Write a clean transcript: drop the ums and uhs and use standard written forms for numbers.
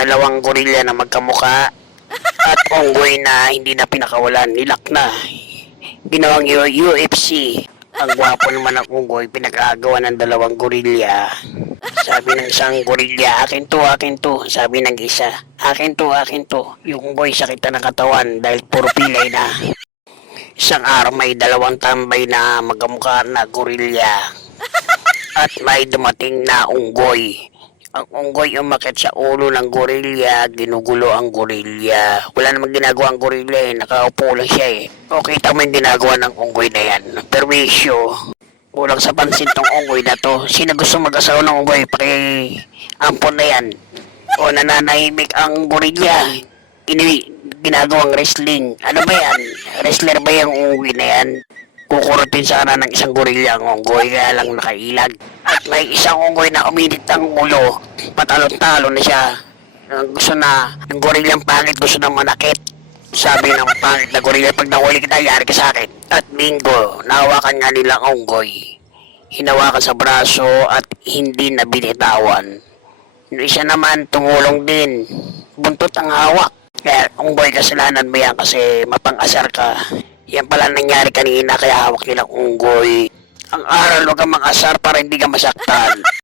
Dalawang gorilla na magkamuka at unggoy na hindi na pinakawalan, nilak na. Ginawang UFC. Ang gwapo naman ng unggoy, pinag-aagawan ng dalawang gorilla. Sabi ng isang gorilla, akin to, akin to. Sabi ng isa, akin to, akin to. Yung unggoy sakit na ng katawan dahil puro pilay na. Isang araw may dalawang tambay na magkamukha na gorilla. At may dumating na unggoy. Ang unggoy umakit sa ulo ng gorilla, ginugulo ang gorilla. Wala namang ginagawa ang gorilla eh, nakaupo lang siya eh. O kita mo yung ginagawa ng unggoy na yan. Perwisyo. Kulang sa pansin tong unggoy na to. Sino gusto mag-asawa ng unggoy? Ampon na yan. O nananahimik ang gorilla. Ginagawang wrestling. Ano ba yan? Wrestler ba yung unggoy na yan? Kukurutin sana ng isang gorilla ang unggoy, kaya lang nakailag. At may isang unggoy na uminit ang ulo. Patalon-talon na siya. Gusto na, ng gorillang pangit gusto na manakit. Sabi ng pangit na gorilla, pag nahuli kita, yari ka sa akin. At bingo, nahawakan nga nilang unggoy. Hinawakan sa braso at hindi na binitawan. Yung isa naman, tumulong din. Buntot ang hawak. Kaya unggoy, kasalanan mo yan kasi mapang-asar ka. Yan pala nangyari kanina kaya hawak nilang unggoy. Ang aral, huwag kang mang-asar para hindi ka masaktan.